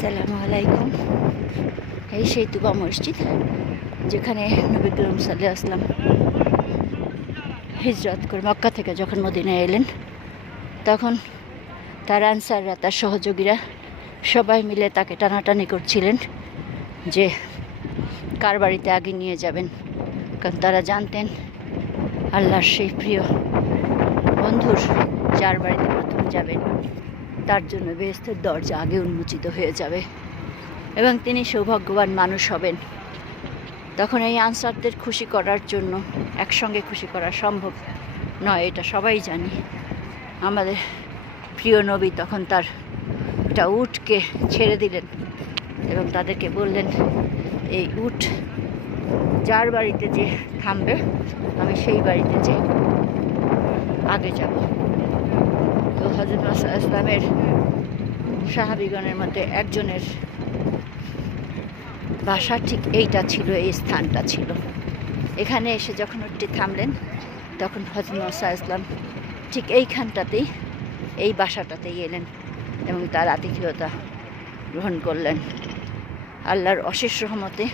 আসসালামু আলাইকুম। এই সেই তুবা মসজিদ, যেখানে নবী করিম সাল্লাল্লাহু আলাইহি ওয়াসাল্লাম হিজরত করে মক্কা থেকে যখন মদিনায় এলেন, তখন তার আনসাররা, তার সহযোগীরা সবাই মিলে তাকে টানাটানি করছিলেন যে কার বাড়িতে আগে নিয়ে যাবেন। কারণ তারা জানতেন আল্লাহর সেই প্রিয় বন্ধুর যার বাড়িতে প্রথম যাবেন তার জন্য বেহেশতের দরজা আগে উন্মোচিত হয়ে যাবে এবং তিনি সৌভাগ্যবান মানুষ হবেন। তখন এই আনসারদের খুশি করার জন্য একসঙ্গে খুশি করা সম্ভব নয়, এটা সবাই জানি। আমাদের প্রিয় নবী তখন তার একটা উটকে ছেড়ে দিলেন এবং তাদেরকে বললেন, এই উট যার বাড়িতে যে থামবে আমি সেই বাড়িতে যে আগে যাব। তো হযরত মুসা ইসলামের সাহাবীগণের মধ্যে একজনের বাসা ঠিক এইটা ছিল, এই স্থানটা ছিল। এখানে এসে যখন উটটি থামলেন তখন হযরত মুসা ইসলাম ঠিক এইখানটাতেই, এই বাসাটাতেই এলেন এবং তার আতিথেয়তা গ্রহণ করলেন। আল্লাহর অশেষ রহমতে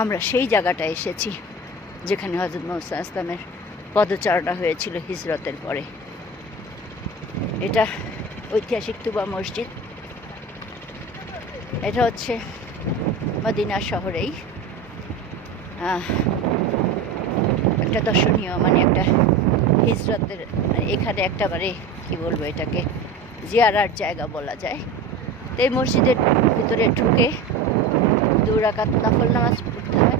আমরা সেই জায়গাটায় এসেছি যেখানে হযরত মুসা ইসলামের পদচারণা হয়েছিল হিজরতের পরে। এটা ঐতিহাসিক তুবা মসজিদ। এটা হচ্ছে মদিনা শহরেই একটা দর্শনীয়, একটা হিজরতের, এখানে একটাবারে কি বলবো, এটাকে জিয়ারার জায়গা বলা যায়। তো এই মসজিদের ভিতরে ঢুকে 2 রাকাত নফল নামাজ পড়তে হয়।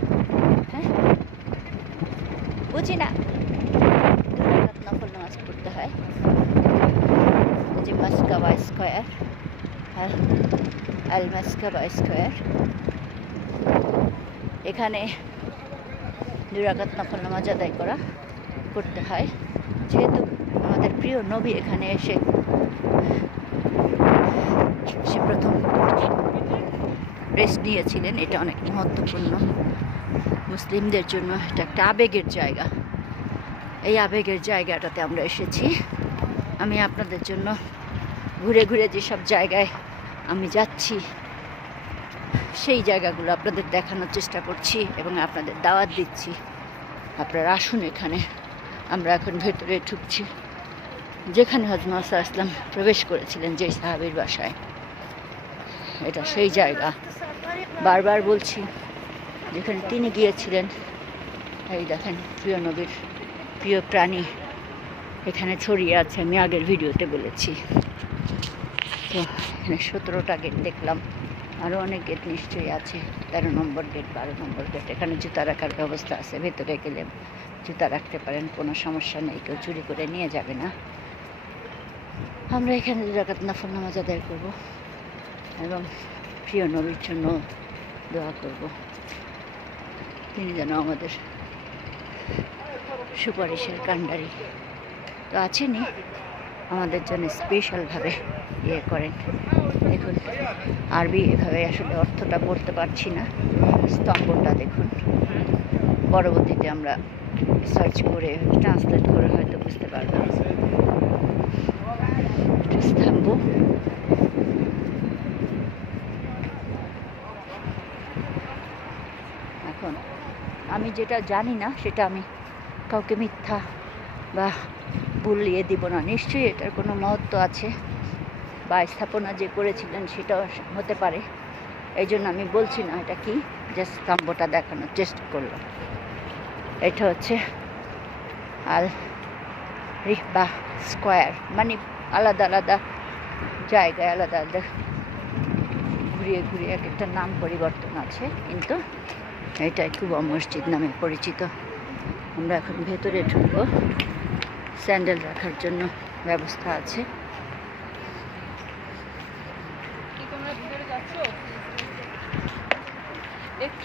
হ্যাঁ, বুঝি না, 2 রাকাত নফল নামাজ পড়তে হয়। যে মাসকাবা স্কোয়ার, আল মাসকাবা স্কোয়ার, এখানে 2 রাকাত নফল নামাজ আদায় করতে হয়। যেহেতু আমাদের প্রিয় নবী এখানে এসে সে প্রথম রেস্ট নিয়েছিলেন, এটা অনেক মহত্বপূর্ণ মুসলিমদের জন্য। এটা একটা আবেগের জায়গা। এই আবেগের জায়গাটাতে আমরা এসেছি। আমি আপনাদের জন্য ঘুরে ঘুরে যেসব জায়গায় আমি যাচ্ছি সেই জায়গাগুলো আপনাদের দেখানোর চেষ্টা করছি এবং আপনাদের দাওয়াত দিচ্ছি, আপনারা আসুন এখানে। আমরা এখন ভেতরে ঢুকছি যেখানে হযরত মুসা ইসলাম প্রবেশ করেছিলেন, যে সাহাবীর বাসায়। এটা সেই জায়গা, বারবার বলছি, যেখানে তিনি গিয়েছিলেন। এই দেখেন, প্রিয় নবীর প্রিয় প্রাণী এখানে ছড়িয়ে আছে, আমি আগের ভিডিওতে বলেছি। তো এখানে 17টা গেট দেখলাম, আরও অনেক গেট নিশ্চয়ই আছে, 13 নম্বর গেট, 12 নম্বর গেট। এখানে জুতা রাখার ব্যবস্থা আছে, ভেতরে গেলে জুতা রাখতে পারেন, কোনো সমস্যা নেই, কেউ চুরি করে নিয়ে যাবে না। আমরা এখানে 2 রাকাত নফল নামাজ আদায় করব এবং প্রিয় নবীর জন্য দোয়া করব, তিনি যেন আমাদের সুপারিশের কাণ্ডারি তো আছেনই, আমাদের জন্য স্পেশালভাবে করেন। দেখুন, আরবি এভাবে আসলে অর্থটা পড়তে পারছি না। স্তম্ভটা দেখুন, পরবর্তীতে আমরা সার্চ করে ট্রান্সলেট করে হয়তো বুঝতে পারবো। স্তম্ভ, এখন আমি যেটা জানি না সেটা আমি কাউকে মিথ্যা বা বলিয়ে দিব না। নিশ্চয়ই এটার কোনো মহত্ব আছে বা স্থাপনা যে করেছিলেন সেটাও হতে পারে, এই জন্য আমি বলছি না এটা কি, যে স্তম্ভটা দেখানোর চেষ্টা করলাম। এটা হচ্ছে আল রিহবা স্কোয়ার, আলাদা আলাদা জায়গায় আলাদা আলাদা ঘুরিয়ে ঘুরিয়ে এক একটা নাম পরিবর্তন আছে, কিন্তু এটাই তুবা মসজিদ নামে পরিচিত। আমরা এখন ভেতরে ঢুকবো, স্যান্ডেল রাখার জন্য ব্যবস্থা আছে।